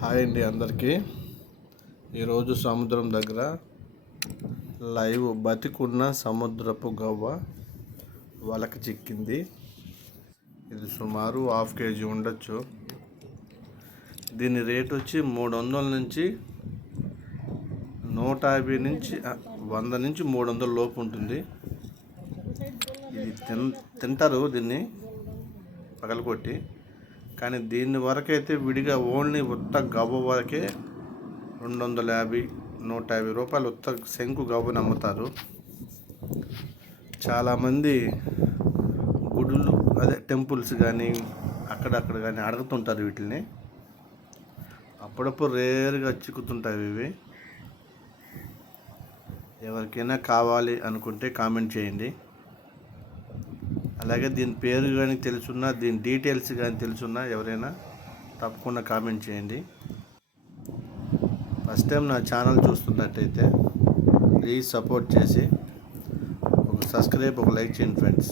Hi అండి అందరికీ. ఈరోజు సముద్రం దగ్గర లైవ్ బతికున్న సముద్రపు గవ్వ వలకి చిక్కింది. ఇది సుమారు హాఫ్ కేజీ ఉండొచ్చు. దీని రేట్ వచ్చి మూడు వందల నుంచి నూట యాభై నుంచి వంద నుంచి మూడు వందల లోపు ఉంటుంది. ఇది తిన్ తింటారు దీన్ని పగలకొట్టి కానీ దీని వరకైతే విడిగా ఓన్లీ ఉత్త గవ్వ వరకే రెండు వందల యాభై నూట యాభై రూపాయలు ఉత్త శంకు గవ్వని అమ్ముతారు. చాలామంది గుడులు అదే టెంపుల్స్ కానీ అక్కడక్కడ కానీ అడుగుతుంటారు వీటిని అప్పుడప్పుడు రేరుగా చిక్కుతుంటాయి ఇవి. ఎవరికైనా కావాలి అనుకుంటే కామెంట్ చేయండి. అలాగే దీని పేరు కానీ తెలుసున్నా దీని డీటెయిల్స్ కానీ తెలుసున్నా ఎవరైనా తప్పకుండా కామెంట్ చేయండి. ఫస్ట్ టైం నా ఛానల్ చూస్తున్నట్టయితే ప్లీజ్ సపోర్ట్ చేసి ఒక సబ్స్క్రైబ్ ఒక లైక్ చేయండి ఫ్రెండ్స్